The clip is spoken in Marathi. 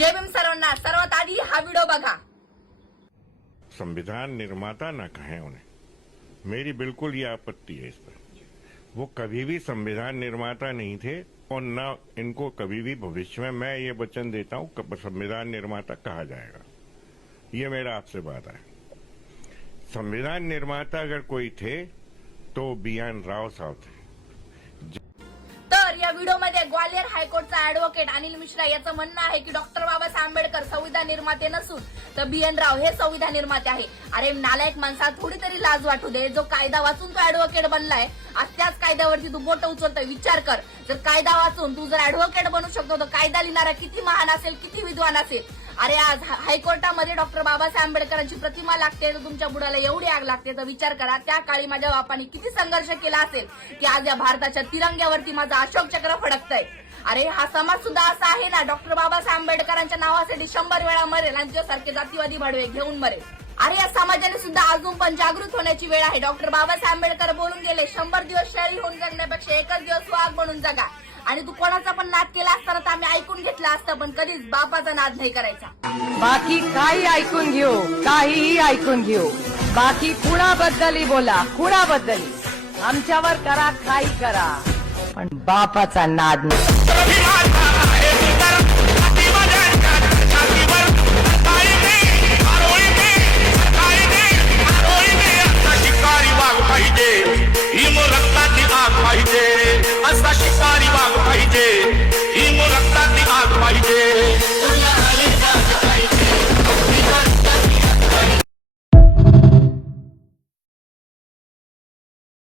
जय भीम सर्वांना। सर्वात आधी हा व्हिडिओ बघा। संविधान निर्माता न कहें उन्हें, मेरी बिल्कुल ये आपत्ति है इस पर। वो कभी भी संविधान निर्माता नहीं थे और न इनको कभी भी भविष्य में मैं ये वचन देता हूं कि संविधान निर्माता कहा जाएगा। ये मेरा आपसे वादा है। संविधान निर्माता अगर कोई थे तो BN राव साहब थे। तर या व्हिडिओमध्ये ग्वालियर हायकोर्टचा ऍडव्होकेट अनिल मिश्रा याचं म्हणणं आहे की डॉक्टर बाबासाहेब आंबेडकर संविधान निर्माते नसून तर BN राव हे संविधान निर्माते आहे। अरे नालायक माणसा, थोडी तरी लाज वाटू दे। जो कायदा वाचून तो ऍडव्होकेट बनलाय, आज त्याच कायद्यावरती तू बोट उचलतोय। विचार कर, जर कायदा वाचून तू जर ऍडव्होकेट बनू शकतो तर कायदा लिहिणारा किती महान असेल, किती विद्वान असेल। अरे आज हायकोर्टामध्ये डॉक्टर बाबासाहेब आंबेडकरांची प्रतिमा लागते तर तुमच्या बुडाला एवढी आग लागते। तर विचार करा, त्या काळी माझ्या बापाने किती संघर्ष केला असेल की आज या भारताच्या तिरंग्यावरती माझा अशोक चक्र फडकतंय। अरे हा समाज सुद्धा असा आहे ना, डॉक्टर बाबासाहेब आंबेडकरांच्या नावासाठी 100 वेळा मरेल आणि तुझ्यासारखे जातीवादी भाडवे घेऊन मरेल। अरे या समाजाने सुद्धा अजून पण जागृत होण्याची वेळ आहे। डॉक्टर बाबासाहेब आंबेडकर बोलून गेले, 100 दिवस शहरी होऊन जगण्यापेक्षा एकच दिवस वाघ बनून जगा। आणि तू कोणाचा पण नाद केला असता तर आम्ही ऐकून घेतला असतं, पण कधीच बापाचा नाद नाही करायचा। बाकी काही ऐकून घेऊ, काहीही ऐकून घेऊ, बाकी कुणाबद्दलही बोला, कुणाबद्दलही आमच्यावर करा, काही करा, पण बापाचा नाद नाही।